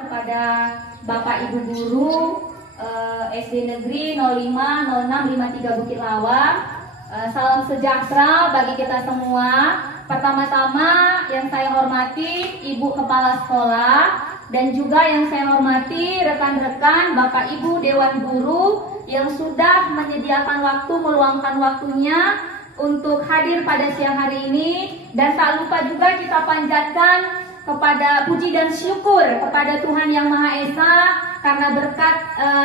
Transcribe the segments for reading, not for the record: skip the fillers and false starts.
kepada Bapak Ibu Guru SD Negeri 050653 Bukit Lawang. Salam sejahtera bagi kita semua. Pertama-tama yang saya hormati Ibu Kepala Sekolah dan juga yang saya hormati rekan-rekan Bapak Ibu Dewan Guru yang sudah menyediakan waktu, meluangkan waktunya untuk hadir pada siang hari ini. Dan tak lupa juga kita panjatkan kepada puji dan syukur kepada Tuhan Yang Maha Esa karena berkat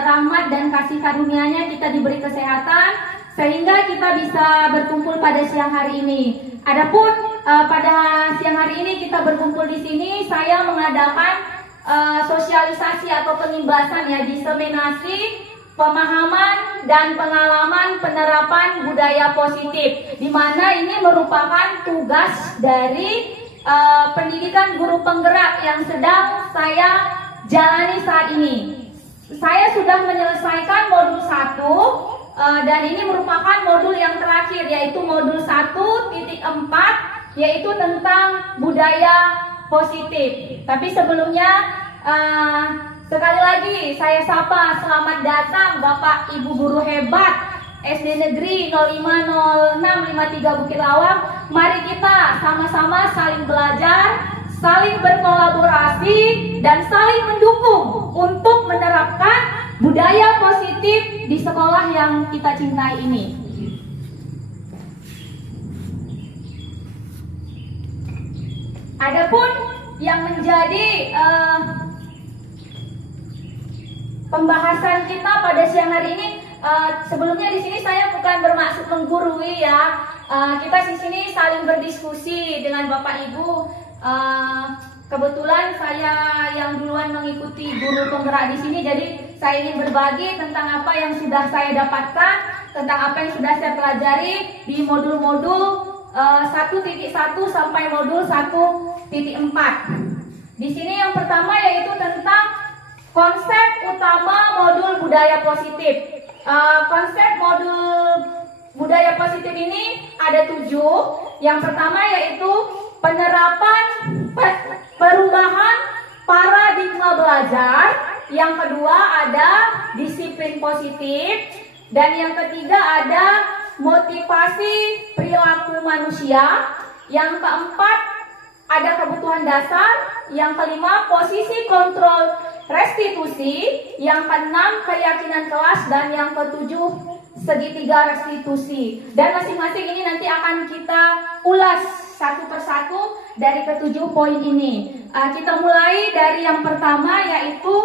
rahmat dan kasih karunia-Nya kita diberi kesehatan sehingga kita bisa berkumpul pada siang hari ini. Adapun pada siang hari ini kita berkumpul di sini, saya mengadakan sosialisasi atau pengibasan ya, diseminasi pemahaman dan pengalaman penerapan budaya positif, di mana ini merupakan tugas dari pendidikan guru penggerak yang sedang saya jalani saat ini. Saya sudah menyelesaikan modul 1 dan ini merupakan modul yang terakhir, yaitu modul 1.4, yaitu tentang budaya positif. Tapi sebelumnya sekali lagi saya sapa selamat datang Bapak Ibu guru hebat SD Negeri 050653 Bukit Lawang. Mari kita sama-sama saling belajar, saling berkolaborasi, dan saling mendukung untuk menerapkan budaya positif di sekolah yang kita cintai ini. Adapun yang menjadi pembahasan kita pada siang hari ini, sebelumnya di sini saya bukan bermaksud menggurui ya. Kita di sini saling berdiskusi dengan Bapak Ibu. Kebetulan saya yang duluan mengikuti guru penggerak di sini, jadi saya ingin berbagi tentang apa yang sudah saya dapatkan, tentang apa yang sudah saya pelajari di modul-modul 1.1 sampai modul 1.4. Di sini yang pertama yaitu tentang konsep utama modul budaya positif. Konsep modul budaya positif ini ada 7. Yang pertama yaitu penerapan perubahan paradigma belajar. Yang kedua ada disiplin positif. Dan yang ketiga ada motivasi perilaku manusia. Yang keempat ada kebutuhan dasar. Yang kelima posisi kontrol restitusi. Yang keenam keyakinan kelas. Dan yang ketujuh segitiga restitusi. Dan masing-masing ini nanti akan kita ulas satu persatu dari ketujuh poin ini. Kita mulai dari yang pertama yaitu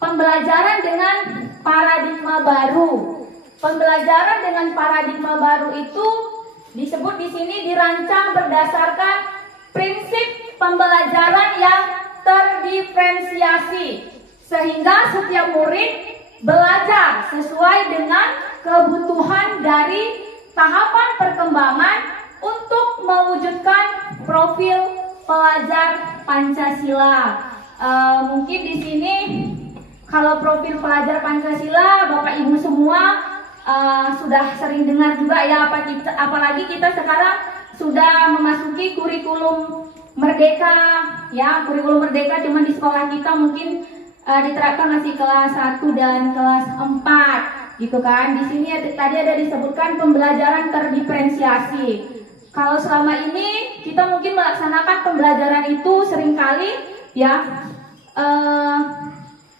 pembelajaran dengan paradigma baru. Pembelajaran dengan paradigma baru itu disebut di sini dirancang berdasarkan prinsip pembelajaran yang terdiferensiasi, sehingga setiap murid belajar sesuai dengan kebutuhan dari tahapan perkembangan untuk mewujudkan profil pelajar Pancasila. Mungkin di sini kalau profil pelajar Pancasila Bapak Ibu semua sudah sering dengar juga ya, apalagi kita sekarang sudah memasuki kurikulum merdeka ya. Kurikulum merdeka cuman di sekolah kita mungkin diterapkan masih kelas 1 dan kelas 4 gitu kan. Di sini tadi ada disebutkan pembelajaran terdiferensiasi. Kalau selama ini kita mungkin melaksanakan pembelajaran itu seringkali ya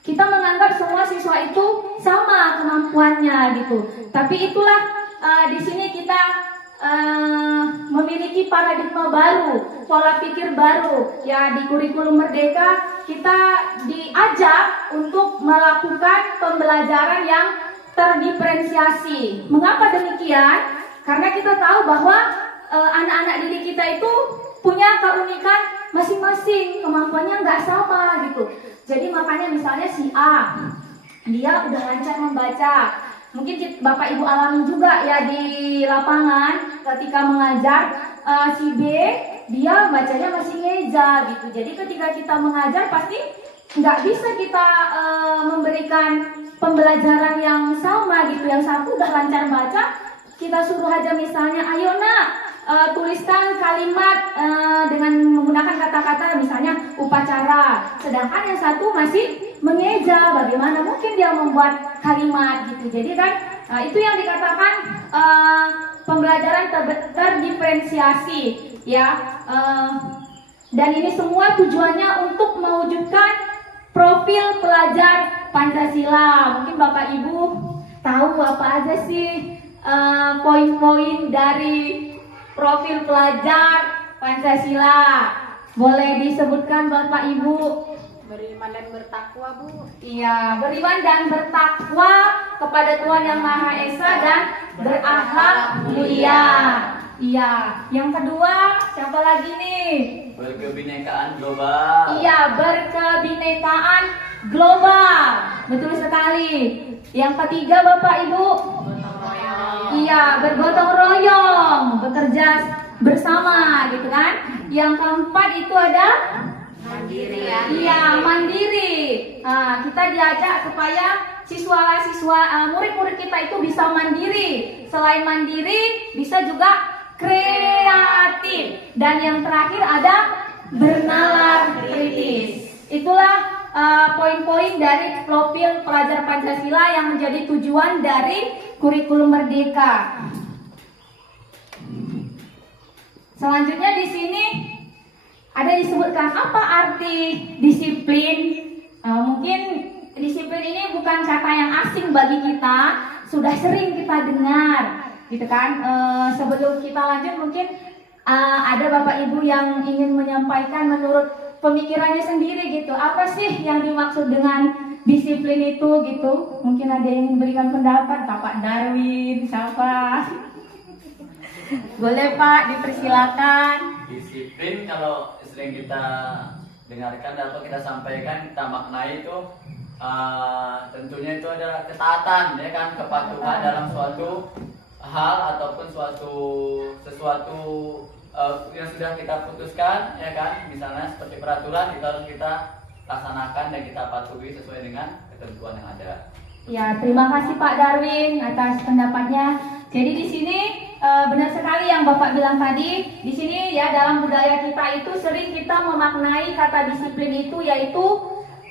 kita menganggap semua siswa itu sama kemampuannya gitu. Tapi itulah di sini kita memiliki paradigma baru, pola pikir baru ya. Di kurikulum merdeka kita diajak untuk melakukan pembelajaran yang terdiferensiasi. Mengapa demikian? Karena kita tahu bahwa anak-anak didik kita itu punya keunikan masing-masing, kemampuannya nggak sama gitu. Jadi makanya misalnya si A, dia udah lancar membaca. Mungkin Bapak Ibu alami juga ya di lapangan ketika mengajar. Si B, dia bacanya masih ngeja gitu. Jadi ketika kita mengajar pasti nggak bisa kita memberikan pembelajaran yang sama gitu. Yang satu udah lancar baca, kita suruh aja misalnya, ayo nak tuliskan kalimat dengan menggunakan kata-kata misalnya upacara, sedangkan yang satu masih mengeja. Bagaimana mungkin dia membuat kalimat gitu. Jadi kan itu yang dikatakan pembelajaran terdiferensiasi ya. Dan ini semua tujuannya untuk mewujudkan profil pelajar Pancasila. Mungkin Bapak Ibu tahu apa aja sih poin-poin dari profil pelajar Pancasila. Boleh disebutkan Bapak Ibu? Beriman dan bertakwa, Bu. Iya, beriman dan bertakwa kepada Tuhan Yang Maha Esa dan berakhlak mulia. Iya, yang kedua siapa lagi nih? Berkebinekaan global. Iya, berkebinekaan global. Betul sekali. Yang ketiga Bapak Ibu? Iya, bergotong royong, bekerja bersama gitu kan. Yang keempat itu ada Mandiri ya. iya, mandiri. Nah, kita diajak supaya siswa-siswa murid-murid kita itu bisa mandiri. Selain mandiri, bisa juga kreatif. Dan yang terakhir ada bernalar kritis. Itulah poin-poin dari profil pelajar Pancasila yang menjadi tujuan dari kurikulum Merdeka. Selanjutnya di sini ada disebutkan apa arti disiplin. Mungkin disiplin ini bukan kata yang asing bagi kita, sudah sering kita dengar, gitu kan. Sebelum kita lanjut mungkin ada Bapak Ibu yang ingin menyampaikan menurut pemikirannya sendiri gitu. Apa sih yang dimaksud dengan disiplin itu gitu? Mungkin ada yang memberikan pendapat, Bapak Darwin, siapa? Boleh Pak, dipersilakan. Disiplin kalau sering kita dengarkan atau kita sampaikan, kita maknai itu tentunya itu adalah ketaatan ya kan, kepatuhan dalam suatu hal ataupun sesuatu yang sudah kita putuskan ya kan, misalnya seperti peraturan itu harus kita laksanakan dan kita patuhi sesuai dengan ketentuan yang ada. Ya, terima kasih Pak Darwin atas pendapatnya. Jadi di sini benar sekali yang Bapak bilang tadi. Di sini ya, dalam budaya kita itu sering kita memaknai kata disiplin itu yaitu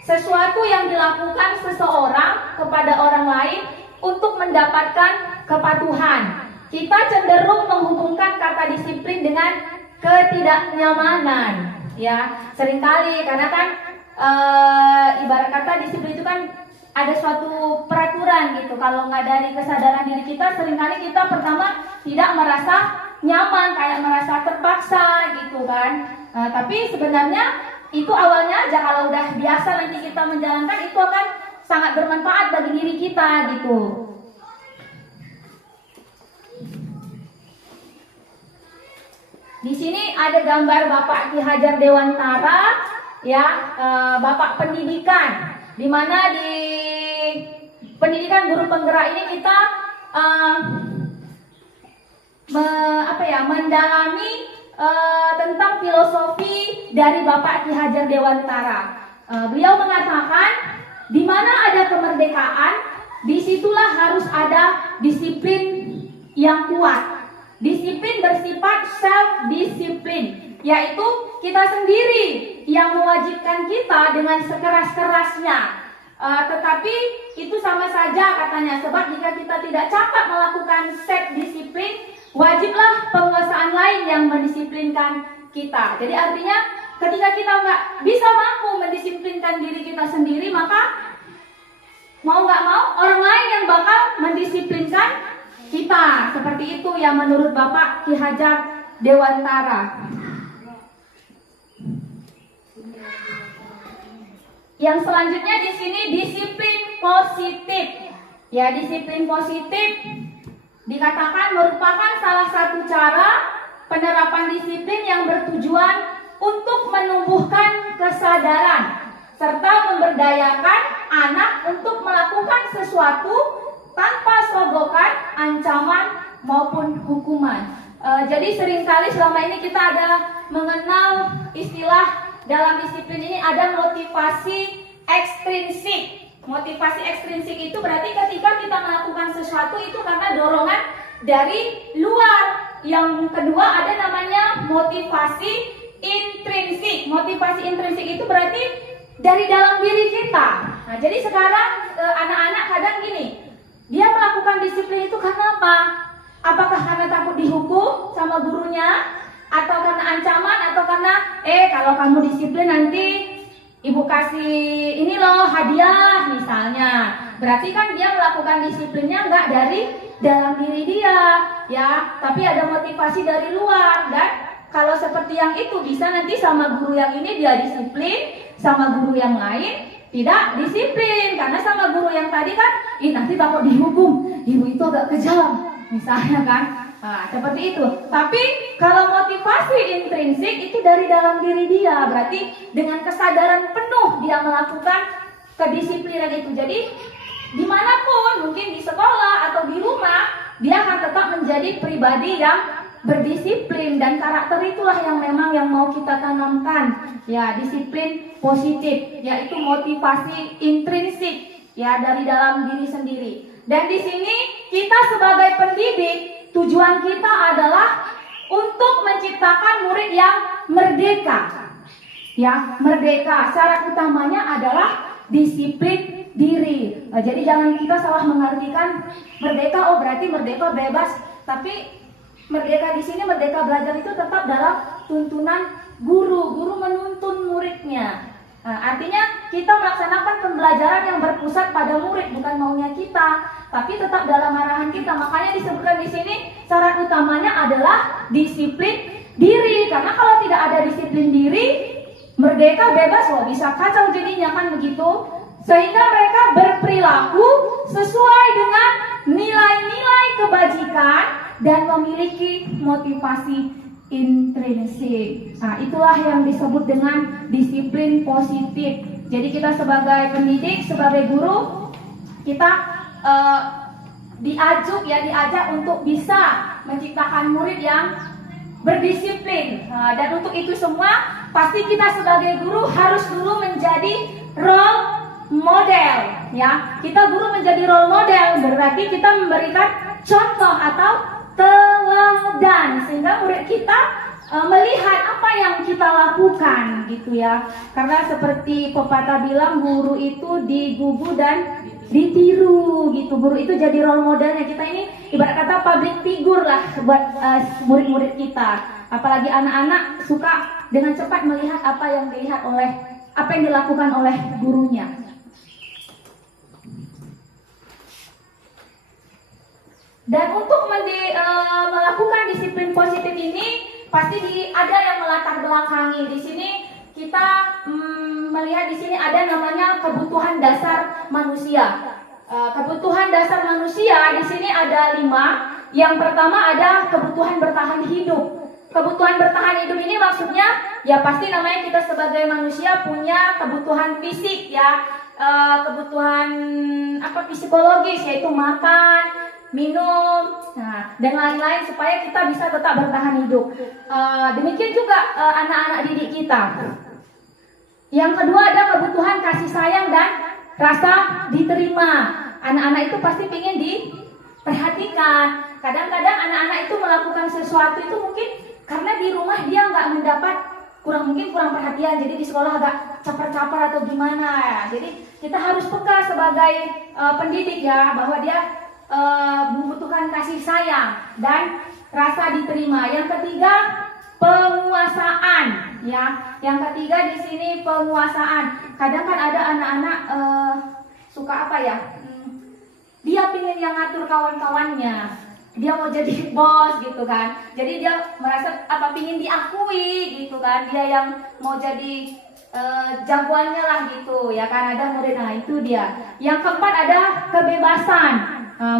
sesuatu yang dilakukan seseorang kepada orang lain untuk mendapatkan kepatuhan. Kita cenderung menghubungkan kata disiplin dengan ketidaknyamanan. Ya, seringkali karena kan ibarat kata disiplin itu kan ada suatu peraturan gitu. Kalau nggak dari kesadaran diri kita, seringkali kita pertama tidak merasa nyaman, kayak merasa terpaksa gitu kan. Tapi sebenarnya itu awalnya aja, kalau udah biasa nanti kita menjalankan itu akan sangat bermanfaat bagi diri kita gitu. Di sini ada gambar Bapak Ki Hajar Dewantara, ya, Bapak pendidikan, di mana di pendidikan guru penggerak ini kita mendalami tentang filosofi dari Bapak Ki Hajar Dewantara. Beliau mengatakan, di mana ada kemerdekaan, disitulah harus ada disiplin yang kuat. Disiplin bersifat self-disiplin, yaitu kita sendiri yang mewajibkan kita dengan sekeras-kerasnya. Tetapi itu sama saja katanya, sebab jika kita tidak cepat melakukan self-disiplin, wajiblah penguasaan lain yang mendisiplinkan kita. Jadi artinya ketika kita nggak bisa mampu mendisiplinkan diri kita sendiri, maka mau nggak mau orang lain yang bakal mendisiplinkan kita. Seperti itu yang menurut Bapak Ki Hajar Dewantara. Yang selanjutnya di sini disiplin positif. Ya, disiplin positif dikatakan merupakan salah satu cara penerapan disiplin yang bertujuan untuk menumbuhkan kesadaran serta memberdayakan anak untuk melakukan sesuatu tanpa sogokan, ancaman maupun hukuman. Jadi seringkali selama ini kita ada mengenal istilah dalam disiplin ini ada motivasi ekstrinsik. Motivasi ekstrinsik itu berarti ketika kita melakukan sesuatu itu karena dorongan dari luar. yang kedua ada namanya motivasi intrinsik. Motivasi intrinsik itu berarti dari dalam diri kita. Nah, jadi sekarang anak-anak kadang gini, dia melakukan disiplin itu karena apa? Apakah karena takut dihukum sama gurunya, atau karena ancaman, atau karena kalau kamu disiplin nanti ibu kasih ini loh hadiah misalnya. Berarti kan dia melakukan disiplinnya nggak dari dalam diri dia, ya, tapi ada motivasi dari luar. Dan kalau seperti yang itu bisa nanti sama guru yang ini dia disiplin, sama guru yang lain tidak disiplin. Karena sama guru yang tadi kan, nanti takut dihukum, ibu itu agak kejam, misalnya kan. Nah, seperti itu. Tapi kalau motivasi intrinsik itu dari dalam diri dia, berarti dengan kesadaran penuh dia melakukan kedisiplinan itu. Jadi dimanapun, mungkin di sekolah atau di rumah, dia akan tetap menjadi pribadi yang berdisiplin. Dan karakter itulah yang memang yang mau kita tanamkan, ya, disiplin positif, yaitu motivasi intrinsik, ya, dari dalam diri sendiri. Dan di sini kita sebagai pendidik, tujuan kita adalah untuk menciptakan murid yang merdeka, ya, merdeka. Syarat utamanya adalah disiplin diri. Nah, jadi jangan kita salah mengartikan merdeka, oh berarti merdeka bebas. Tapi merdeka di sini, merdeka belajar itu tetap dalam tuntunan guru. Guru menuntun muridnya. Nah, artinya kita melaksanakan pembelajaran yang berpusat pada murid, bukan maunya kita, tapi tetap dalam arahan kita. Makanya disebutkan di sini syarat utamanya adalah disiplin diri. Karena kalau tidak ada disiplin diri, merdeka bebas, wah bisa kacau jadinya kan begitu. Sehingga mereka berperilaku sesuai dengan nilai-nilai kebajikan dan memiliki motivasi intrinsik. Nah, itulah yang disebut dengan disiplin positif. Jadi kita sebagai pendidik, sebagai guru, kita diajak untuk bisa menciptakan murid yang berdisiplin. Dan untuk itu semua, pasti kita sebagai guru harus dulu menjadi role model, ya. Kita guru menjadi role model, berarti kita memberikan contoh atau teladan sehingga murid kita melihat apa yang kita lakukan, gitu ya. Karena seperti pepatah bilang, guru itu digugu dan ditiru, gitu. Guru itu jadi role modelnya. Kita ini ibarat kata public figure lah buat murid-murid kita. Apalagi anak-anak suka dengan cepat melihat apa yang dilakukan oleh gurunya. Dan untuk melakukan disiplin positif ini pasti ada yang melatar belakangi. Di sini kita melihat di sini ada namanya kebutuhan dasar manusia. Kebutuhan dasar manusia di sini ada 5. Yang pertama ada kebutuhan bertahan hidup. Kebutuhan bertahan hidup ini maksudnya ya pasti namanya kita sebagai manusia punya kebutuhan fisik, ya, kebutuhan psikologis, yaitu makan, minum, dan lain-lain supaya kita bisa tetap bertahan hidup. Demikian juga anak-anak didik kita. Yang kedua ada kebutuhan kasih sayang dan rasa diterima. Anak-anak itu pasti ingin diperhatikan. Kadang-kadang anak-anak itu melakukan sesuatu itu mungkin karena di rumah dia nggak mendapat, kurang perhatian, jadi di sekolah agak caper-caper atau gimana, ya. Jadi kita harus peka sebagai pendidik, ya, bahwa dia membutuhkan kasih sayang dan rasa diterima. Yang ketiga penguasaan, ya. Yang ketiga di sini penguasaan. Kadang kan ada anak-anak suka dia pingin yang ngatur kawan-kawannya. Dia mau jadi bos, gitu kan. Jadi dia merasa pingin diakui, gitu kan. Dia yang mau jadi jagoannya lah, gitu ya kan. Ada murid, itu dia. Yang keempat ada kebebasan.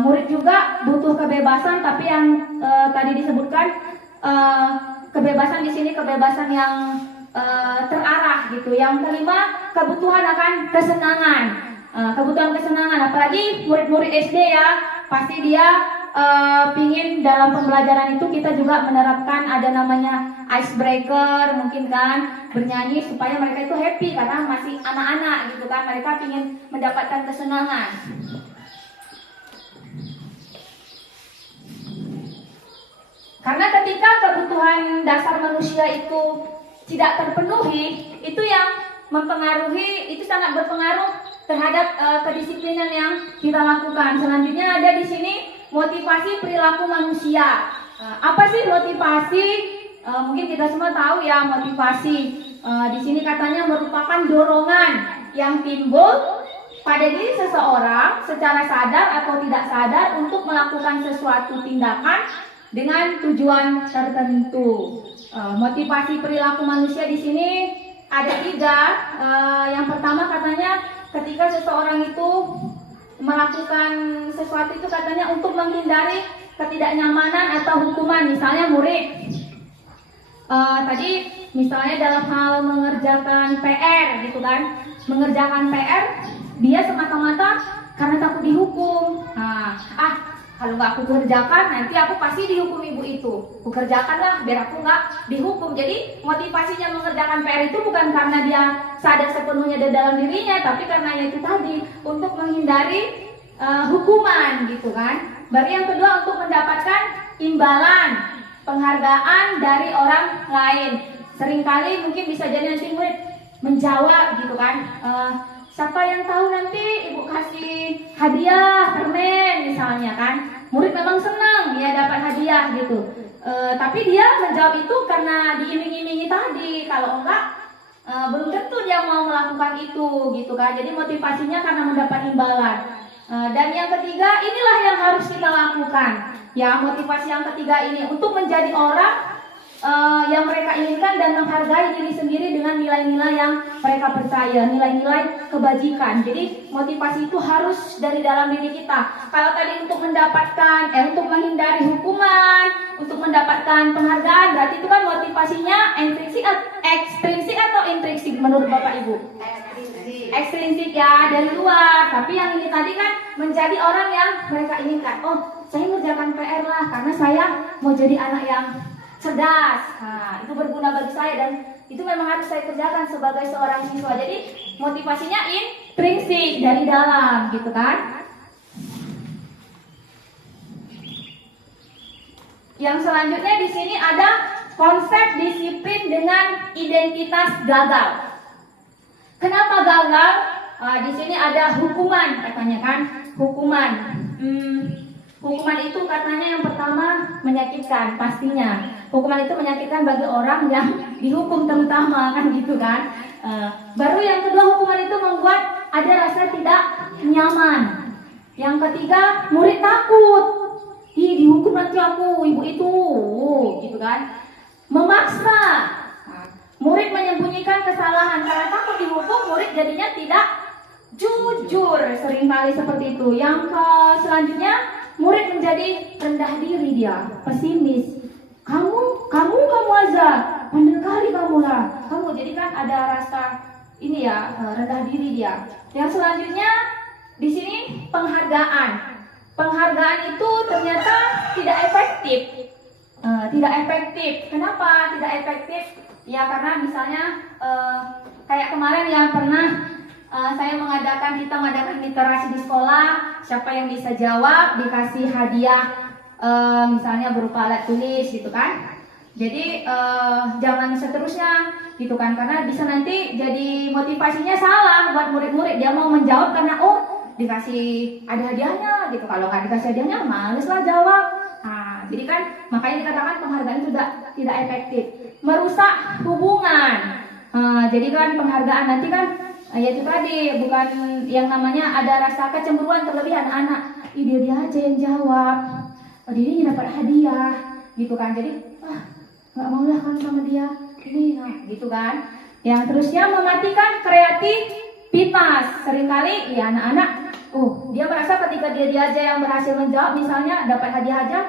Murid juga butuh kebebasan, tapi yang tadi disebutkan kebebasan di sini kebebasan yang terarah, gitu. Yang kelima kebutuhan akan kesenangan. Kebutuhan kesenangan, apalagi murid-murid SD, ya, pasti dia pingin dalam pembelajaran itu kita juga menerapkan ada namanya icebreaker, mungkin kan, bernyanyi supaya mereka itu happy karena masih anak-anak, gitu kan. Mereka pingin mendapatkan kesenangan. Karena ketika kebutuhan dasar manusia itu tidak terpenuhi, itu yang mempengaruhi, itu sangat berpengaruh terhadap kedisiplinan yang kita lakukan. Selanjutnya ada di sini motivasi perilaku manusia. Apa sih motivasi? Mungkin kita semua tahu ya motivasi. Di sini katanya merupakan dorongan yang timbul pada diri seseorang secara sadar atau tidak sadar untuk melakukan sesuatu tindakan dengan tujuan tertentu. Motivasi perilaku manusia di sini ada 3. Yang pertama katanya ketika seseorang itu melakukan sesuatu itu katanya untuk menghindari ketidaknyamanan atau hukuman, misalnya murid. Tadi misalnya dalam hal mengerjakan PR gitu kan, mengerjakan PR dia semata-mata karena takut dihukum. Kalau nggak aku kerjakan nanti aku pasti dihukum ibu itu. Aku kerjakanlah biar aku nggak dihukum. Jadi motivasinya mengerjakan PR itu bukan karena dia sadar sepenuhnya di dalam dirinya, tapi karena itu tadi untuk menghindari hukuman gitu kan. Baru yang kedua untuk mendapatkan imbalan, penghargaan dari orang lain. Seringkali mungkin bisa jadi nanti murid menjawab gitu kan, siapa yang tahu nanti ibu kasih hadiah permen misalnya kan. Murid memang senang ya dapat hadiah gitu, tapi dia menjawab itu karena diiming-imingi tadi. Kalau enggak belum tentu dia mau melakukan itu gitu kan. Jadi motivasinya karena mendapat imbalan. Dan yang ketiga, inilah yang harus kita lakukan. Ya, motivasi yang ketiga ini untuk menjadi orang yang mereka inginkan dan menghargai diri sendiri dengan nilai-nilai yang mereka percaya, nilai-nilai kebajikan. Jadi motivasi itu harus dari dalam diri kita. Kalau tadi untuk mendapatkan, untuk menghindari hukuman, untuk mendapatkan penghargaan, berarti itu kan motivasinya ekstrinsik atau intrinsik menurut Bapak Ibu? Ekstrinsik ya, dari luar. Tapi yang ini tadi kan menjadi orang yang mereka inginkan. Oh, saya mengerjakan PR lah karena saya mau jadi anak yang cerdas. Nah, itu berguna bagi saya dan itu memang harus saya kerjakan sebagai seorang siswa. Jadi motivasinya intrinsik dari dalam gitu kan. Yang selanjutnya di sini ada konsep disiplin dengan identitas gagal. Kenapa gagal? Di sini ada hukuman katanya kan, hukuman. Hukuman itu katanya yang pertama menyakitkan pastinya. Hukuman itu menyakitkan bagi orang yang dihukum terutama kan gitu kan. Baru yang kedua hukuman itu membuat ada rasa tidak nyaman. Yang ketiga murid takut. Dihukum nanti aku ibu itu gitu kan. Memaksa. Murid menyembunyikan kesalahan karena takut dihukum, murid jadinya tidak jujur, seringkali seperti itu. Yang selanjutnya murid menjadi rendah diri, dia pesimis. Kamu aja, pandai kali kamu lah. Kamu jadi kan ada rasa ini ya, rendah diri dia. Yang selanjutnya di sini penghargaan. Penghargaan itu ternyata tidak efektif. Tidak efektif. Kenapa tidak efektif? Ya karena misalnya kayak kemarin yang pernah kita mengadakan literasi di sekolah. Siapa yang bisa jawab dikasih hadiah misalnya berupa alat tulis gitu kan. Jadi jangan seterusnya gitu kan, karena bisa nanti jadi motivasinya salah buat murid-murid. Dia mau menjawab karena dikasih ada hadiahnya gitu. Kalau nggak dikasih hadiahnya males lah jawab. Nah, jadi kan makanya dikatakan penghargaan itu tidak efektif, merusak hubungan. Jadi kan penghargaan nanti kan ya itu tadi bukan yang namanya ada rasa kecemburuan terlebih anak-anak. Dia aja yang jawab, dia dapat hadiah gitu kan. Jadi nggak mau lah kan sama dia ini gitu kan. Yang terusnya mematikan kreativitas. Seringkali ya anak-anak dia merasa ketika dia aja yang berhasil menjawab misalnya dapat hadiah aja,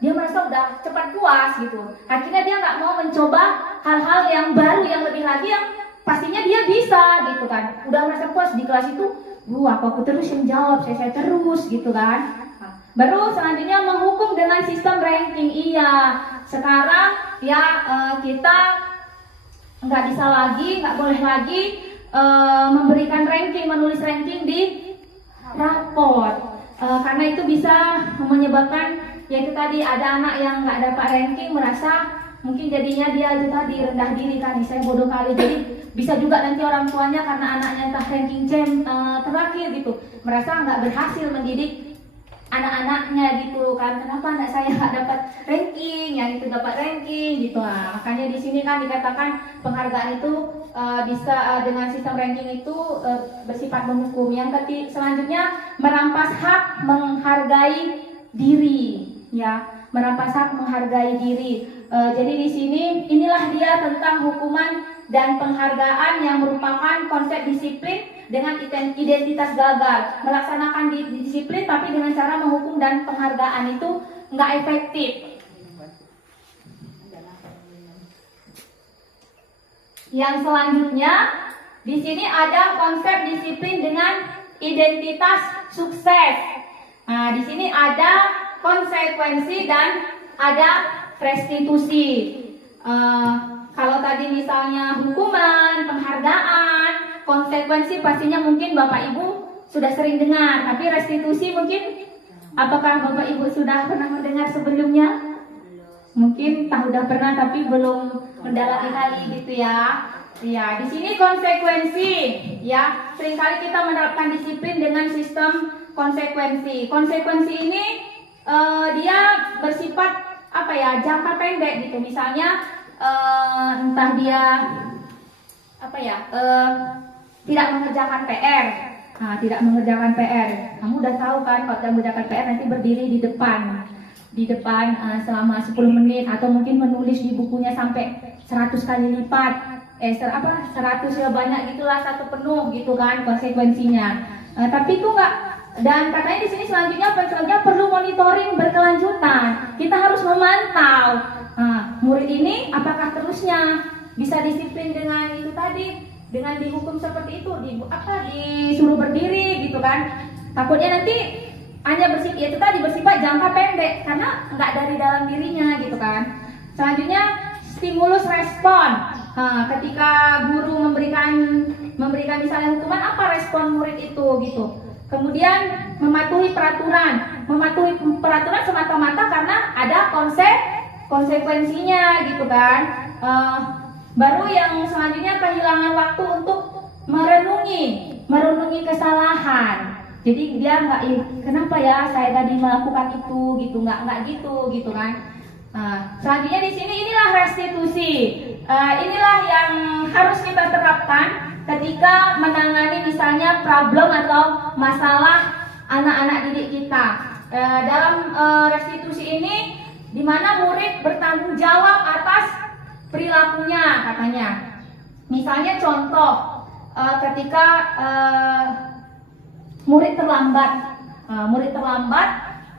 dia merasa udah cepat puas gitu. Akhirnya dia nggak mau mencoba hal-hal yang baru yang lebih lagi yang pastinya dia bisa gitu kan. Udah merasa puas di kelas itu, aku terus yang jawab, saya terus gitu kan. Baru selanjutnya menghukum dengan sistem ranking. Iya, sekarang ya kita nggak bisa lagi, nggak boleh lagi memberikan ranking, menulis ranking di raport, karena itu bisa menyebabkan yaitu tadi ada anak yang nggak dapat ranking merasa mungkin jadinya dia itu tadi rendah diri kan, saya bodoh kali. Jadi bisa juga nanti orang tuanya karena anaknya entah ranking terakhir gitu merasa nggak berhasil mendidik anak-anaknya gitu kan, kenapa anak saya nggak dapat ranking, yang itu dapat ranking gitu. Makanya di sini kan dikatakan penghargaan itu bisa dengan sistem ranking itu bersifat menghukum. Yang selanjutnya merampas hak menghargai diri, ya, merampas hak menghargai diri. Jadi di sini inilah dia tentang hukuman dan penghargaan yang merupakan konsep disiplin dengan identitas gagal, melaksanakan disiplin tapi dengan cara menghukum dan penghargaan itu nggak efektif. Yang selanjutnya di sini ada konsep disiplin dengan identitas sukses. Nah, di sini ada konsekuensi dan ada restitusi. Kalau tadi misalnya hukuman, penghargaan, konsekuensi pastinya mungkin Bapak Ibu sudah sering dengar, tapi restitusi mungkin apakah Bapak Ibu sudah pernah mendengar sebelumnya? Mungkin sudah pernah tapi belum mendalami kali gitu ya. Ya, di sini konsekuensi ya, seringkali kita menerapkan disiplin dengan sistem konsekuensi. Konsekuensi ini dia bersifat apa ya, jangka pendek gitu. Misalnya entah dia apa ya, tidak mengerjakan PR. Nah, tidak mengerjakan PR. Kamu udah tahu kan kalau tidak mengerjakan PR nanti berdiri di depan selama 10 menit atau mungkin menulis di bukunya sampai 100 kali lipat. 100 ya banyak gitulah, satu penuh gitu kan konsekuensinya. Tapi itu enggak. Dan katanya di sini selanjutnya perlu monitoring berkelanjutan. Kita harus memantau. Murid ini apakah terusnya bisa disiplin dengan itu tadi, dengan dihukum seperti itu, disuruh berdiri gitu kan. Takutnya nanti hanya bersifat jangka pendek karena nggak dari dalam dirinya gitu kan. Selanjutnya stimulus respon. Ketika guru memberikan misalnya hukuman, apa respon murid itu gitu. Kemudian mematuhi peraturan semata-mata karena ada konsekuensinya gitu kan. Baru yang selanjutnya kehilangan waktu untuk merenungi kesalahan. Jadi dia nggak, kenapa ya saya tadi melakukan itu gitu, nggak gitu kan. Selanjutnya di sini inilah restitusi. Inilah yang harus kita terapkan ketika menangani misalnya problem atau masalah anak-anak didik kita. Dalam restitusi ini di mana murid bertanggung jawab atas perilakunya katanya. Misalnya contoh ketika murid terlambat.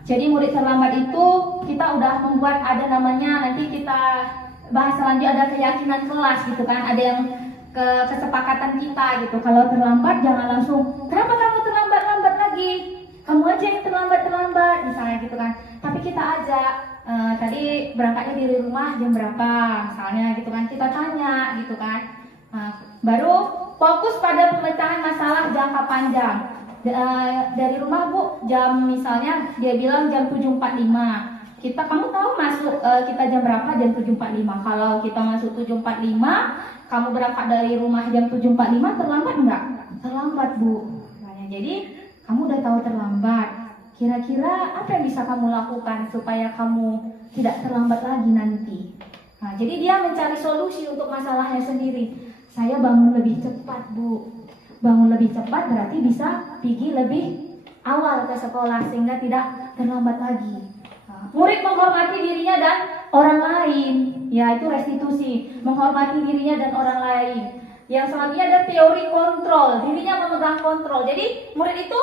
Jadi murid terlambat itu kita udah membuat ada namanya, nanti kita bahas selanjutnya, ada keyakinan kelas gitu kan. Ada yang kesepakatan kita gitu. Kalau terlambat jangan langsung, kenapa kamu terlambat lagi? Kamu aja yang terlambat misalnya gitu kan. Tapi kita ajak, tadi berangkatnya dari rumah jam berapa misalnya gitu kan. Kita tanya gitu kan. Baru fokus pada pemecahan masalah jangka panjang. Dari rumah Bu, jam misalnya dia bilang jam 7.45. Kamu tahu masuk kita jam berapa? Jam 7.45. Kalau kita masuk 7.45, kamu berangkat dari rumah jam 7.45, terlambat enggak? Terlambat Bu. Jadi kamu udah tahu terlambat. Kira-kira apa yang bisa kamu lakukan supaya kamu tidak terlambat lagi nanti? Jadi dia mencari solusi untuk masalahnya sendiri. Saya bangun lebih cepat Bu. Bangun lebih cepat berarti bisa pergi lebih awal ke sekolah sehingga tidak terlambat lagi. Murid menghormati dirinya dan orang lain, ya itu restitusi, menghormati dirinya dan orang lain. Yang selanjutnya ada teori kontrol, dirinya memegang kontrol. Jadi murid itu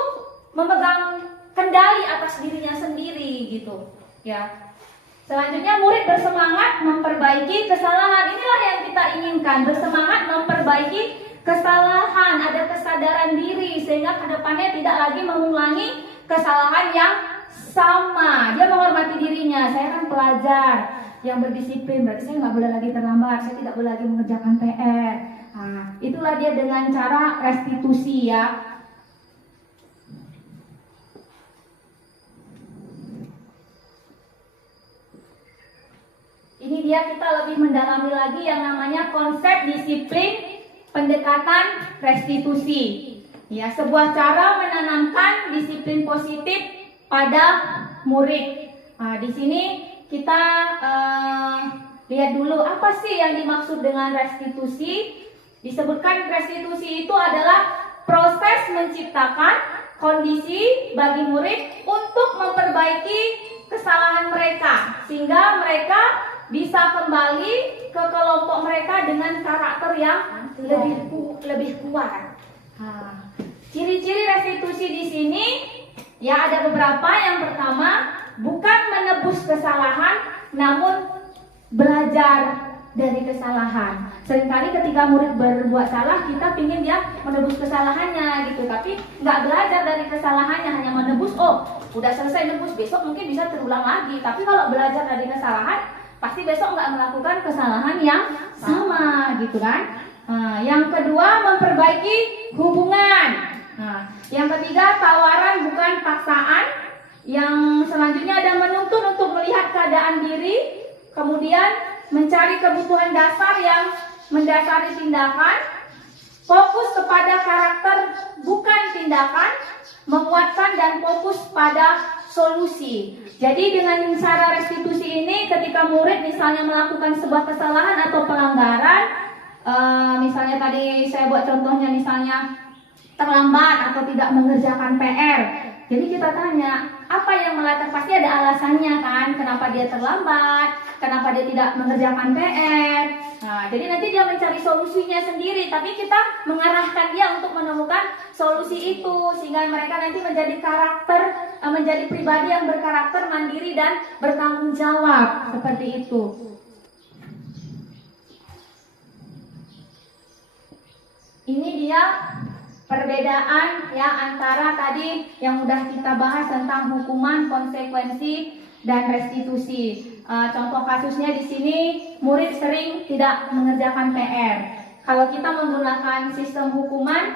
memegang kendali atas dirinya sendiri gitu, ya. Selanjutnya murid bersemangat memperbaiki kesalahan. Inilah yang kita inginkan, bersemangat memperbaiki kesalahan, ada kesadaran diri sehingga kedepannya tidak lagi mengulangi kesalahan yang sama. Dia menghormati dirinya. Saya kan pelajar yang berdisiplin, berarti saya nggak boleh lagi terlambat, saya tidak boleh lagi mengerjakan PR. Itulah dia dengan cara restitusi ya. Ini dia kita lebih mendalami lagi yang namanya konsep disiplin pendekatan restitusi. Ya, sebuah cara menanamkan disiplin positif pada murid. Nah, di sini kita lihat dulu apa sih yang dimaksud dengan restitusi. Disebutkan restitusi itu adalah proses menciptakan kondisi bagi murid untuk memperbaiki kesalahan mereka sehingga mereka bisa kembali ke kelompok mereka dengan karakter yang lebih kuat. Nah, ciri-ciri restitusi di sini ya ada beberapa. Yang pertama, bukan menebus kesalahan, namun belajar dari kesalahan. Seringkali ketika murid berbuat salah, kita pingin dia menebus kesalahannya gitu, tapi nggak belajar dari kesalahannya, hanya menebus. Oh, udah selesai nebus, besok mungkin bisa terulang lagi. Tapi kalau belajar dari kesalahan, pasti besok nggak melakukan kesalahan yang sama gitu kan. Nah, yang kedua, memperbaiki hubungan. Nah, yang ketiga, tawaran bukan paksaan. Yang selanjutnya ada menuntun untuk melihat keadaan diri. Kemudian mencari kebutuhan dasar yang mendasari tindakan. Fokus kepada karakter bukan tindakan. Menguatkan dan fokus pada solusi. Jadi dengan cara restitusi ini, ketika murid misalnya melakukan sebuah kesalahan atau pelanggaran, misalnya tadi saya buat contohnya, misalnya terlambat atau tidak mengerjakan PR. Jadi kita tanya, apa yang melatar? Pasti ada alasannya kan, kenapa dia terlambat, kenapa dia tidak mengerjakan PR. Nah, jadi nanti dia mencari solusinya sendiri, tapi kita mengarahkan dia untuk menemukan solusi itu sehingga mereka nanti menjadi karakter, menjadi pribadi yang berkarakter mandiri dan bertanggung jawab seperti itu. Ini dia perbedaan ya antara tadi yang udah kita bahas tentang hukuman, konsekuensi, dan restitusi. Contoh kasusnya di sini, murid sering tidak mengerjakan PR. Kalau kita menggunakan sistem hukuman,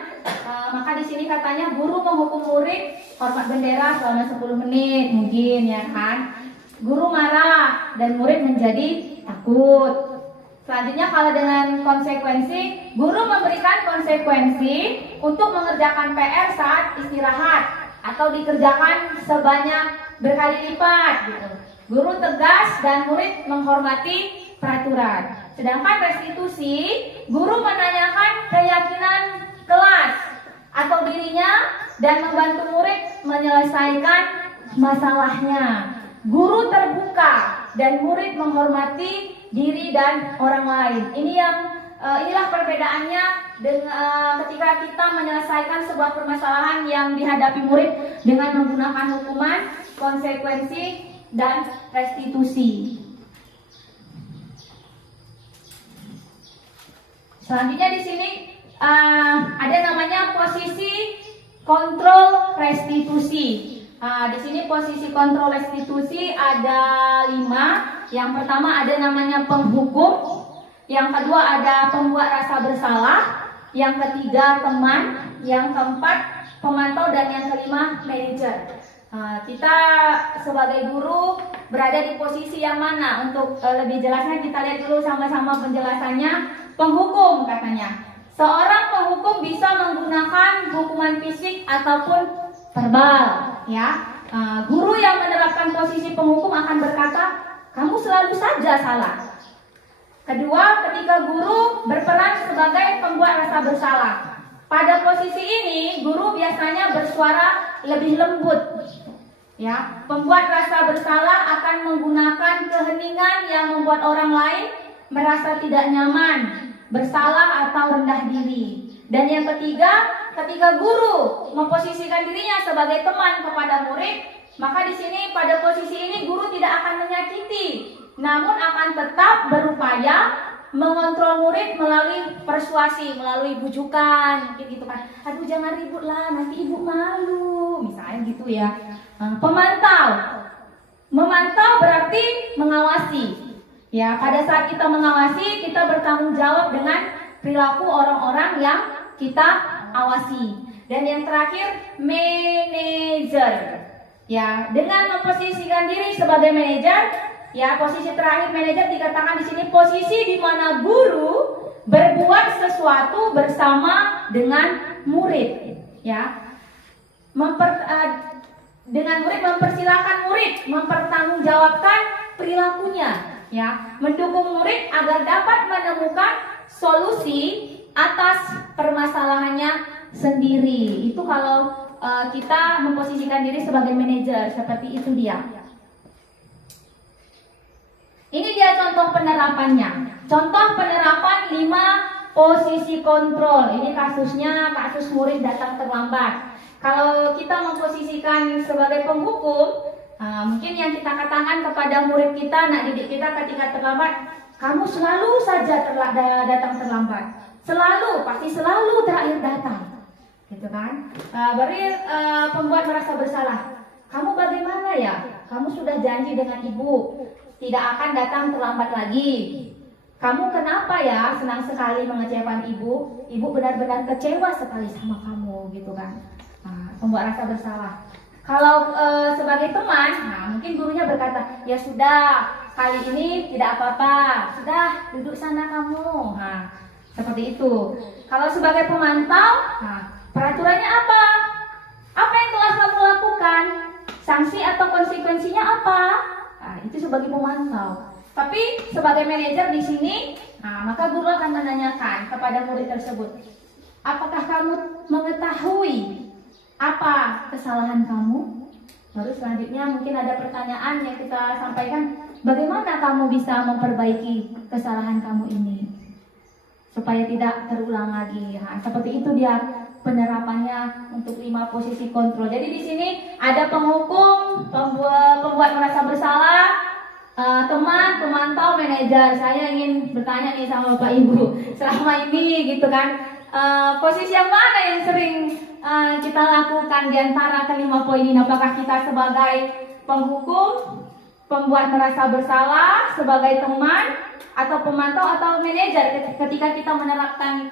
maka di sini katanya guru menghukum murid hormat bendera selama 10 menit mungkin ya kan. Guru marah dan murid menjadi takut. Selanjutnya kalau dengan konsekuensi, guru memberikan konsekuensi untuk mengerjakan PR saat istirahat atau dikerjakan sebanyak berkali lipat gitu. Guru tegas dan murid menghormati peraturan. Sedangkan restitusi, guru menanyakan keyakinan kelas atau dirinya dan membantu murid menyelesaikan masalahnya. Guru terbuka dan murid menghormati diri dan orang lain. Inilah perbedaannya ketika kita menyelesaikan sebuah permasalahan yang dihadapi murid dengan menggunakan hukuman, konsekuensi, dan restitusi. Selanjutnya di sini ada namanya posisi kontrol restitusi. Di sini posisi kontrol restitusi ada 5. Yang pertama ada namanya penghukum, yang kedua ada pembuat rasa bersalah, yang ketiga teman, yang keempat pemantau, dan yang kelima manajer. Kita sebagai guru berada di posisi yang mana? Untuk lebih jelasnya kita lihat dulu sama-sama penjelasannya. Penghukum katanya, seorang penghukum bisa menggunakan hukuman fisik ataupun verbal. Ya, guru yang menerapkan posisi penghukum akan berkata, kamu selalu saja salah. Kedua, ketika guru berperan sebagai pembuat rasa bersalah. Pada posisi ini, guru biasanya bersuara lebih lembut. Ya, pembuat rasa bersalah akan menggunakan keheningan yang membuat orang lain merasa tidak nyaman, bersalah atau rendah diri. Dan yang ketiga, ketika guru memposisikan dirinya sebagai teman kepada murid, maka di sini pada posisi ini guru tidak akan menyakiti, namun akan tetap berupaya mengontrol murid melalui persuasi, melalui bujukan, mungkin gitu kan. Aduh jangan ribut lah, nanti ibu malu, misalnya gitu ya. Pemantau, memantau berarti mengawasi. Ya, pada saat kita mengawasi, kita bertanggung jawab dengan perilaku orang-orang yang kita awasi. Dan yang terakhir, manajer. Ya, dengan memposisikan diri sebagai manajer, Ya, posisi terakhir manajer dikatakan di sini posisi di mana guru berbuat sesuatu bersama dengan murid. Ya, dengan murid mempersilahkan murid mempertanggungjawabkan perilakunya. Ya, mendukung murid agar dapat menemukan solusi atas permasalahannya sendiri. Itu kalau kita memposisikan diri sebagai manajer, seperti itu dia. Ini dia contoh penerapannya. Contoh penerapan 5 posisi kontrol. Ini kasusnya kasus murid datang terlambat. Kalau kita memposisikan sebagai penghukum, mungkin yang kita katakan kepada murid kita, anak didik kita ketika terlambat, kamu selalu saja datang terlambat. Pasti selalu terakhir datang. Gitu kan? Beri pembuat merasa bersalah. Kamu bagaimana ya? Kamu sudah janji dengan ibu tidak akan datang terlambat lagi. Kamu kenapa ya senang sekali mengecewakan ibu? Ibu benar-benar kecewa sekali sama kamu, gitu kan? Pembuat rasa bersalah. Kalau sebagai teman, mungkin gurunya berkata, ya sudah, kali ini tidak apa-apa. Sudah, duduk sana kamu. Seperti itu. Kalau sebagai pemantau, peraturannya apa? Apa yang telah kamu lakukan? Sanksi atau konsekuensinya apa? Itu sebagai pemantau. Tapi sebagai manajer di sini, maka guru akan menanyakan kepada murid tersebut, apakah kamu mengetahui apa kesalahan kamu? Baru selanjutnya mungkin ada pertanyaan yang kita sampaikan, bagaimana kamu bisa memperbaiki kesalahan kamu ini supaya tidak terulang lagi. Seperti itu dia penerapannya untuk 5 posisi kontrol. Jadi di sini ada penghukum, pembuat merasa bersalah, teman, pemantau, manajer. Saya ingin bertanya nih sama Bapak Ibu, selama ini gitu kan, posisi yang mana yang sering kita lakukan di antara kelima poin ini? Apakah kita sebagai penghukum, pembuat merasa bersalah, sebagai teman, atau pemantau, atau manajer ketika kita menerapkan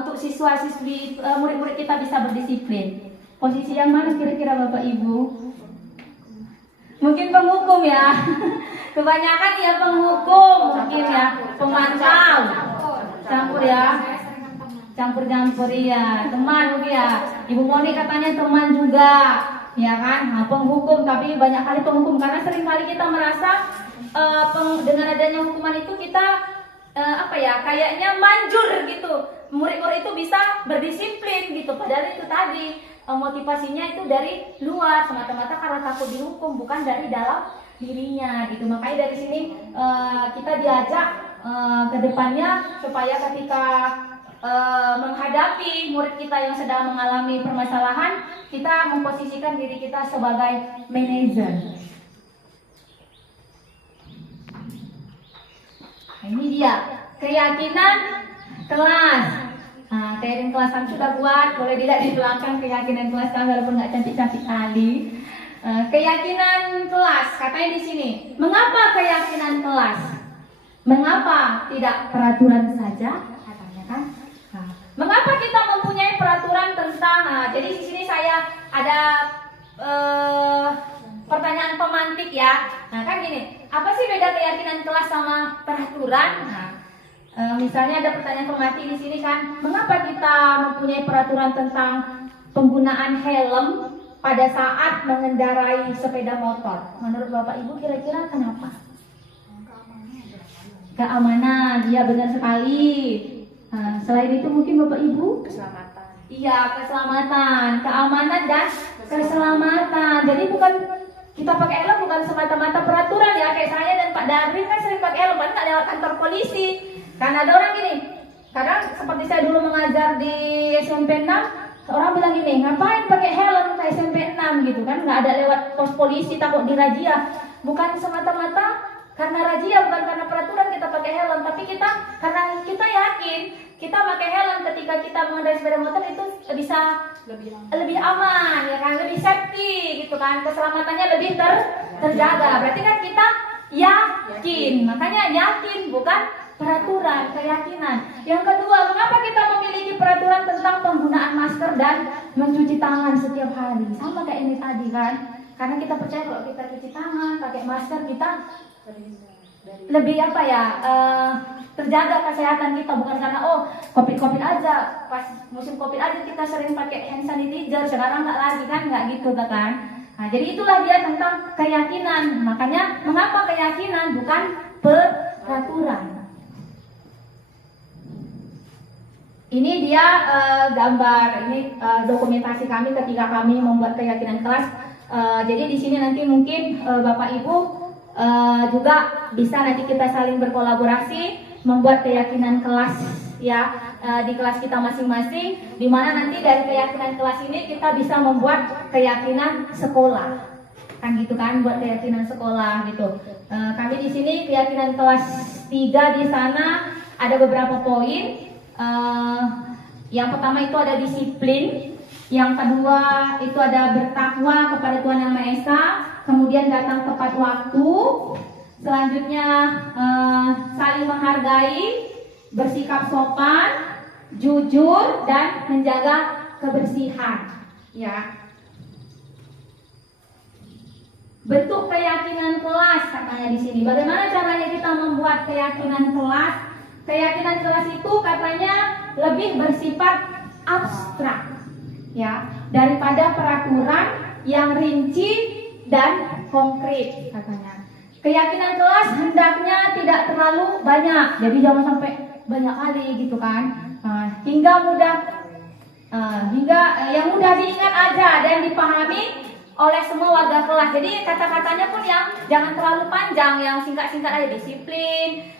untuk siswa-siswi, murid-murid kita bisa berdisiplin? Posisi yang mana kira-kira Bapak Ibu? Mungkin penghukum ya. Kebanyakan ya penghukum, mungkin ya pemantau. Campur ya. Campur-campur ya. Teman mungkin ya. Ibu Moni katanya teman juga, ya kan? Penghukum, tapi banyak kali penghukum karena sering kali kita merasa dengan adanya hukuman itu kita kayaknya manjur gitu, murid-murid itu bisa berdisiplin gitu, padahal itu tadi motivasinya itu dari luar, semata-mata karena takut dihukum, bukan dari dalam dirinya gitu. Makanya dari sini kita diajak ke depannya supaya ketika menghadapi murid kita yang sedang mengalami permasalahan, kita memposisikan diri kita sebagai manajer. Ini dia keyakinan kelas. Keyakinan kelas kami sudah buat, boleh dilihat di belakang keyakinan kelas kami walaupun nggak cantik-cantik kali. Keyakinan kelas, katanya di sini. Mengapa keyakinan kelas? Mengapa tidak peraturan saja? Katanya kan. Mengapa kita mempunyai peraturan tentang? Jadi di sini saya ada pertanyaan pemantik ya. Kan gini. Apa sih beda keyakinan kelas sama peraturan? Misalnya ada pertanyaan pemantik di sini kan, mengapa kita mempunyai peraturan tentang penggunaan helm pada saat mengendarai sepeda motor? Menurut Bapak Ibu kira-kira kenapa? Keamanan, iya benar sekali. Selain itu mungkin Bapak Ibu? Keselamatan. Iya, keselamatan, keamanan dan keselamatan. Jadi bukan kita pakai helm bukan semata-mata peraturan ya, kayak saya dan Pak Darwin kan sering pakai helm, kan nggak lewat kantor polisi. Karena ada orang gini, kadang seperti saya dulu mengajar di SMP 6, orang bilang gini, ngapain pakai helm ke SMP 6 gitu kan, nggak ada lewat pos polisi takut dirazia. Bukan semata-mata karena razia, bukan karena peraturan kita pakai helm, tapi karena kita yakin kita pakai helm ketika kita mengendarai sepeda motor itu bisa lebih aman ya kan, lebih safety gitu kan, keselamatannya lebih terjaga. Berarti kan kita yakin, makanya yakin bukan peraturan, keyakinan. Yang kedua, mengapa kita memiliki peraturan tentang penggunaan masker dan mencuci tangan setiap hari? Sama kayak ini tadi kan, karena kita percaya kalau kita cuci tangan, pakai masker, kita lebih apa ya, terjaga kesehatan kita, bukan karena COVID aja, pas musim COVID aja kita sering pakai hand sanitizer, sekarang nggak lagi kan, nggak gitu kan. Nah, jadi itulah dia tentang keyakinan. Makanya mengapa keyakinan bukan peraturan. Ini dia gambar, ini dokumentasi kami ketika kami membuat keyakinan kelas. Jadi di sini nanti mungkin Bapak Ibu juga bisa nanti kita saling berkolaborasi membuat keyakinan kelas ya di kelas kita masing-masing, di mana nanti dari keyakinan kelas ini kita bisa membuat keyakinan sekolah, kan gitu kan, buat keyakinan sekolah gitu. Kami di sini keyakinan kelas 3 di sana ada beberapa poin. Yang pertama itu ada disiplin, yang kedua itu ada bertakwa kepada Tuhan Yang Maha Esa, kemudian datang tepat waktu, selanjutnya saling menghargai, bersikap sopan, jujur, dan menjaga kebersihan. Ya. Bentuk keyakinan kelas katanya di sini. Bagaimana caranya kita membuat keyakinan kelas? Keyakinan kelas itu katanya lebih bersifat abstrak, ya, daripada peraturan yang rinci dan konkret katanya. Keyakinan kelas hendaknya tidak terlalu banyak, jadi jangan sampai banyak kali gitu kan, hingga yang mudah diingat aja dan dipahami oleh semua warga kelas. Jadi kata-katanya pun yang jangan terlalu panjang, yang singkat-singkat aja. Disiplin,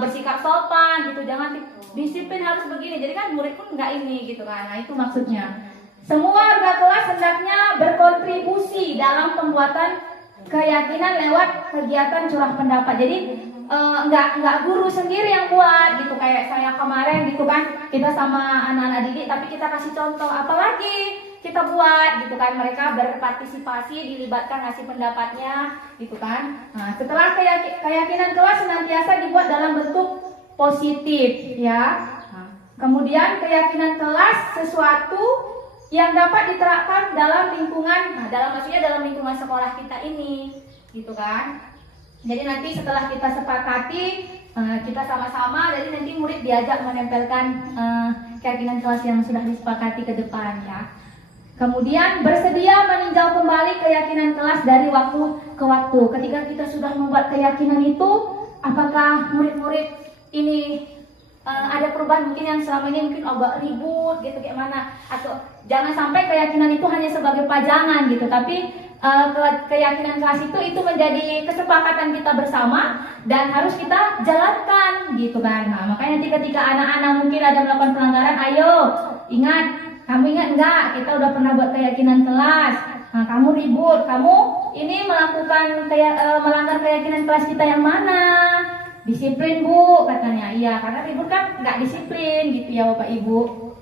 bersikap sopan gitu, jangan disiplin harus begini. Jadi kan murid pun nggak ini gitu kan. Nah itu maksudnya. Semua warga kelas hendaknya berkontribusi dalam pembuatan keyakinan lewat kegiatan curah pendapat. Jadi nggak guru sendiri yang buat gitu, kayak saya kemarin gitu kan, kita sama anak-anak didik tapi kita kasih contoh, apalagi kita buat gitu kan, mereka berpartisipasi, dilibatkan, ngasih pendapatnya gitu kan. Nah, setelah keyakinan kelas senantiasa dibuat dalam bentuk positif ya. Nah, kemudian keyakinan kelas sesuatu yang dapat diterapkan dalam lingkungan, maksudnya dalam lingkungan sekolah kita ini gitu kan. Jadi nanti setelah kita sepakati, kita sama-sama, jadi nanti murid diajak menempelkan keyakinan kelas yang sudah disepakati ke depan ya. Kemudian bersedia meninjau kembali keyakinan kelas dari waktu ke waktu. Ketika kita sudah membuat keyakinan itu, apakah murid-murid ini ada perubahan mungkin yang selama ini mungkin agak ribut gitu kayak mana, atau jangan sampai keyakinan itu hanya sebagai pajangan gitu, tapi keyakinan kelas itu menjadi kesepakatan kita bersama dan harus kita jalankan gitu kan. Nah, makanya nanti ketika anak-anak mungkin ada melakukan pelanggaran, ayo ingat, kamu ingat enggak kita udah pernah buat keyakinan kelas. Nah, kamu ribut, kamu ini melakukan melanggar keyakinan kelas kita yang mana? Disiplin Bu katanya. Iya, karena ribut kan nggak disiplin gitu ya Bapak Ibu.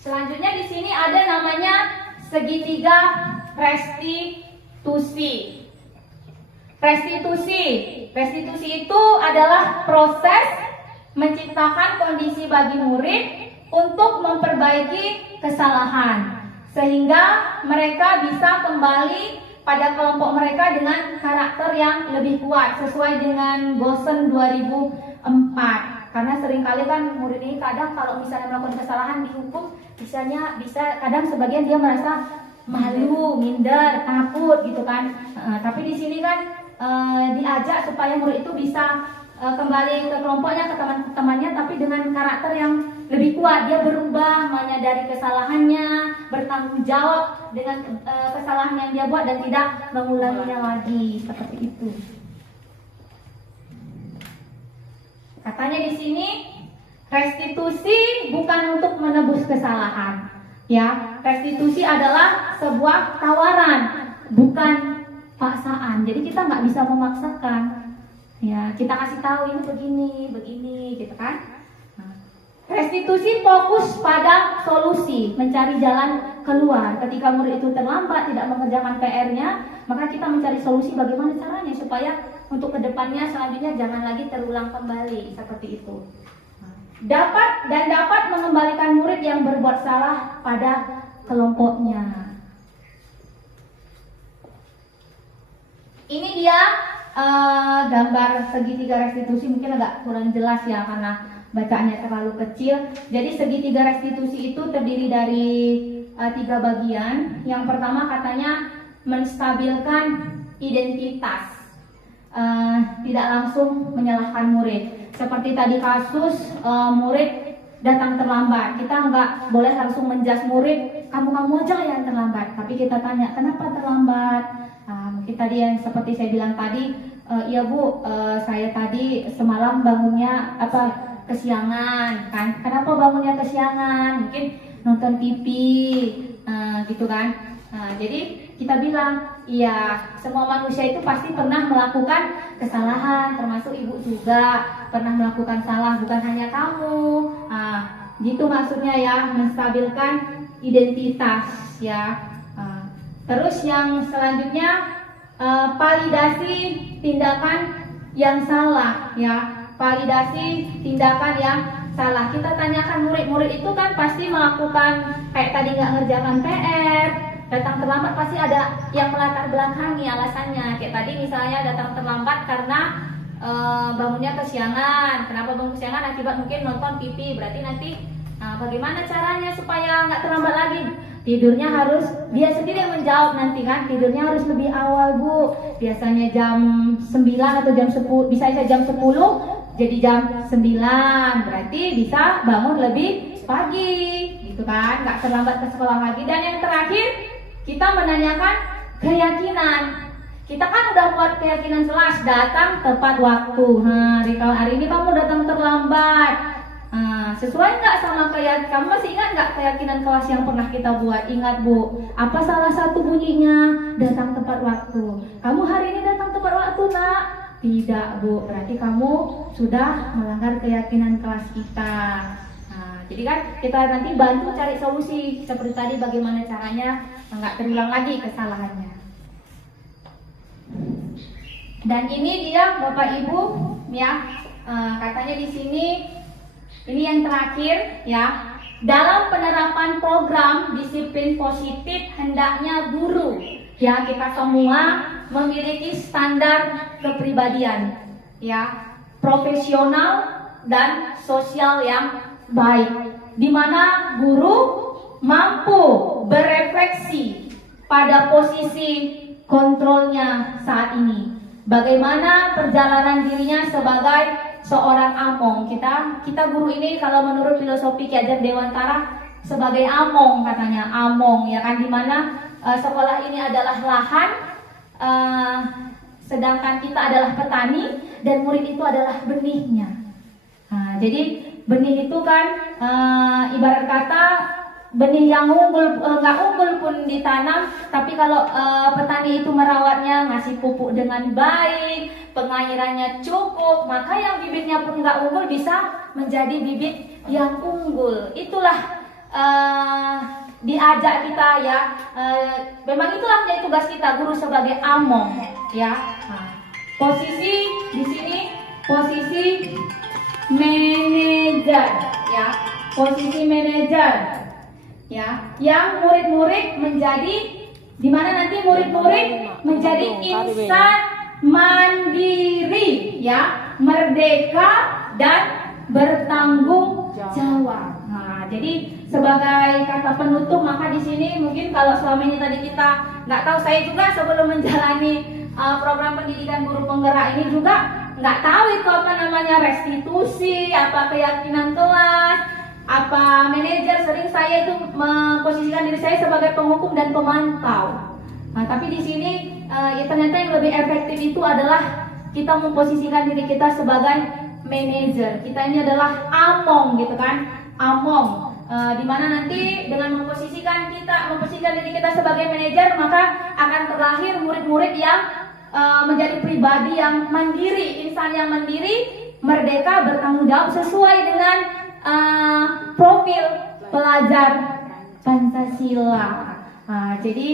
Selanjutnya di sini ada namanya segitiga restitusi. Restitusi itu adalah proses menciptakan kondisi bagi murid untuk memperbaiki kesalahan, sehingga mereka bisa kembali pada kelompok mereka dengan karakter yang lebih kuat sesuai dengan Gosen 2004. Karena seringkali kan murid ini kadang kalau misalnya melakukan kesalahan dihukum, bisa kadang sebagian dia merasa malu, minder, takut gitu kan. Tapi di sini kan diajak supaya murid itu bisa kembali ke kelompoknya, ke teman-temannya, tapi dengan karakter yang lebih kuat. Dia berubah, menyadari kesalahannya, bertanggung jawab dengan kesalahan yang dia buat dan tidak mengulanginya lagi, seperti itu. Katanya di sini restitusi bukan untuk menebus kesalahan, ya. Restitusi adalah sebuah tawaran, bukan paksaan. Jadi kita nggak bisa memaksakan, ya. Kita kasih tahu ini begini, gitu kan. Restitusi fokus pada solusi, mencari jalan keluar. Ketika murid itu terlambat, tidak mengerjakan PR-nya, maka kita mencari solusi bagaimana caranya supaya untuk kedepannya selanjutnya jangan lagi terulang kembali seperti itu. Dapat mengembalikan murid yang berbuat salah pada kelompoknya. Ini dia gambar segitiga restitusi, mungkin agak kurang jelas ya karena bacaannya terlalu kecil. Jadi segitiga restitusi itu terdiri dari 3 bagian. Yang pertama katanya menstabilkan identitas, tidak langsung menyalahkan murid. Seperti tadi kasus murid datang terlambat, kita nggak boleh langsung menjudge murid, kamu aja yang terlambat. Tapi kita tanya kenapa terlambat. Mungkin tadi yang seperti saya bilang tadi, iya Bu, saya tadi semalam bangunnya kesiangan kan. Kenapa bangunnya kesiangan? Mungkin nonton TV, gitu kan. Jadi kita bilang, iya, semua manusia itu pasti pernah melakukan kesalahan, termasuk ibu juga pernah melakukan salah, bukan hanya kamu. Gitu maksudnya ya, menstabilkan identitas ya. Terus yang selanjutnya validasi tindakan yang salah ya, validasi tindakan yang salah. Kita tanyakan murid-murid itu kan pasti melakukan kayak tadi nggak ngerjakan PR, datang terlambat, pasti ada yang melatar belakangi alasannya. Kayak tadi misalnya datang terlambat karena bangunnya kesiangan. Kenapa bangun kesiangan? Akibat mungkin nonton TV. Berarti nanti bagaimana caranya supaya nggak terlambat lagi? Tidurnya harus, dia sendiri yang menjawab nanti kan, tidurnya harus lebih awal Bu. Biasanya jam 9 atau jam 10, bisa aja jam 10 jadi jam 9. Berarti bisa bangun lebih pagi gitu kan, nggak terlambat ke sekolah lagi. Dan yang terakhir, kita menanyakan keyakinan. Kita kan udah buat keyakinan jelas, datang tepat waktu. Kalau hari ini kamu datang terlambat, sesuai nggak sama keyakinan? Kamu masih ingat nggak keyakinan kelas yang pernah kita buat? Ingat Bu, apa salah satu bunyinya? Datang tepat waktu. Kamu hari ini datang tepat waktu nak? Tidak Bu, berarti kamu sudah melanggar keyakinan kelas kita. Jadi kan kita nanti bantu cari solusi seperti tadi, bagaimana caranya nggak terulang lagi kesalahannya. Dan ini dia Bapak Ibu ya, katanya di sini ini yang terakhir ya. Dalam penerapan program disiplin positif hendaknya guru ya, kita semua memiliki standar kepribadian ya, profesional dan sosial yang baik, di mana guru mampu berefleksi pada posisi kontrolnya saat ini. Bagaimana perjalanan dirinya sebagai seorang among. Kita guru ini kalau menurut filosofi Ki Hajar Dewantara sebagai among, katanya among ya kan, dimana sekolah ini adalah lahan, sedangkan kita adalah petani dan murid itu adalah benihnya. Jadi benih itu kan ibarat kata benih yang unggul, nggak unggul pun ditanam, tapi kalau petani itu merawatnya, ngasih pupuk dengan baik, pengairannya cukup, maka yang bibitnya pun nggak unggul bisa menjadi bibit yang unggul. Itulah diajak kita ya, memang itulah menjadi tugas kita guru sebagai among ya. Posisi di sini posisi manajer ya, posisi manajer ya, yang murid-murid menjadi, dimana nanti murid-murid menjadi insan mandiri ya, merdeka dan bertanggung jawab. Jadi sebagai kata penutup, maka di sini mungkin kalau selama ini tadi kita nggak tahu, saya juga sebelum menjalani program pendidikan guru penggerak ini juga nggak tahu itu apa namanya restitusi, apa keyakinan kelas, apa manajer. Sering saya itu memposisikan diri saya sebagai penghukum dan pemantau. Tapi di sini ya ternyata yang lebih efektif itu adalah kita memposisikan diri kita sebagai manajer. Kita ini adalah among gitu kan, among. Dimana nanti dengan memposisikan diri kita sebagai manajer, maka akan terlahir murid-murid yang menjadi pribadi yang mandiri, insan yang mandiri, merdeka, bertanggung jawab sesuai dengan profil pelajar Pancasila. Jadi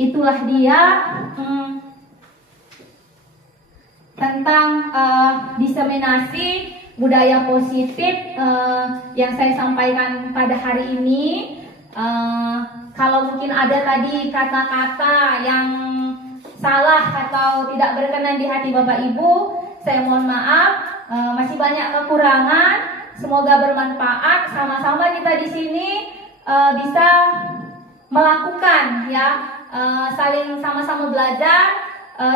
itulah dia tentang diseminasi budaya positif yang saya sampaikan pada hari ini. Kalau mungkin ada tadi kata-kata yang salah atau tidak berkenan di hati Bapak Ibu, saya mohon maaf. Masih banyak kekurangan. Semoga bermanfaat. Sama-sama kita di sini bisa melakukan ya, saling sama-sama belajar,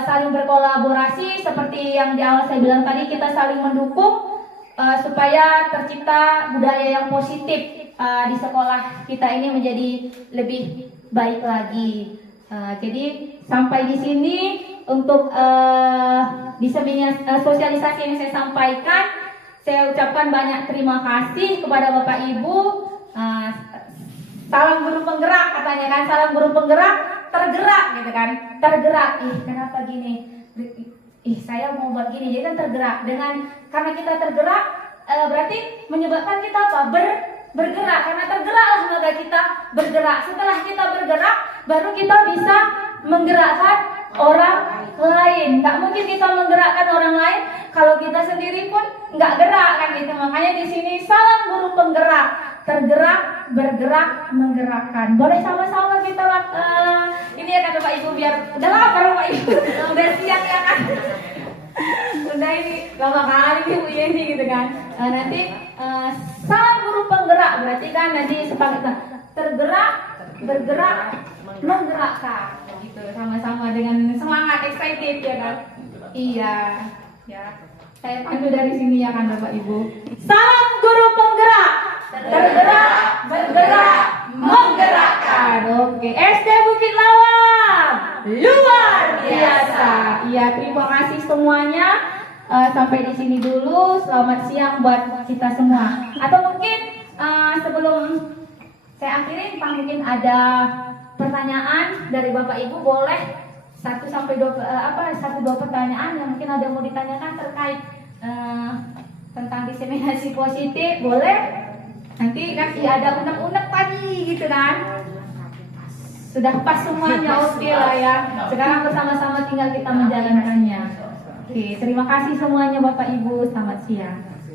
saling berkolaborasi seperti yang di awal saya bilang tadi, kita saling mendukung supaya tercipta budaya yang positif di sekolah kita ini menjadi lebih baik lagi. Jadi sampai di sini untuk sosialisasi yang saya sampaikan. Saya ucapkan banyak terima kasih kepada Bapak Ibu. Salam guru penggerak katanya kan, salam guru penggerak, tergerak gitu kan, tergerak. Kenapa gini? Saya mau buat gini, jadi kan tergerak. Karena kita tergerak, berarti menyebabkan kita apa? Bergerak. Karena tergeraklah maka kita bergerak. Setelah kita bergerak, baru kita bisa menggerakkan orang lain. Nggak mungkin kita menggerakkan orang lain kalau kita sendiri pun nggak gerak kan gitu. Makanya di sini salam guru penggerak, tergerak, bergerak, menggerakkan. Boleh sama-sama kita ini ya kan Bapak Ibu, biar udah lapar Bapak Ibu, udah siang ya kan. Udah ini lama kali Bu ini gitu kan. Nanti salam guru penggerak berarti kan nanti sepakat tergerak, bergerak, menggerakkan gitu, sama-sama dengan semangat, excited ya kan. Iya ya, saya pandu dari sini ya kan Bapak Ibu. Salam guru penggerak, tergerak, bergerak, menggerakkan. Oke, SD Bukit Lawang luar biasa. Iya, terima kasih semuanya. Sampai di sini dulu. Selamat siang buat kita semua. Atau mungkin sebelum saya akhirin, mungkin ada pertanyaan dari Bapak Ibu, boleh 1-2 pertanyaan yang mungkin ada mau ditanyakan terkait tentang diseminasi positif, boleh. Nanti kasih ada unek-unek tadi gitu kan. Sudah pas semuanya, oke lah ya. Sekarang bersama-sama tinggal kita menjalankannya. Oke, terima kasih semuanya Bapak Ibu, selamat siang.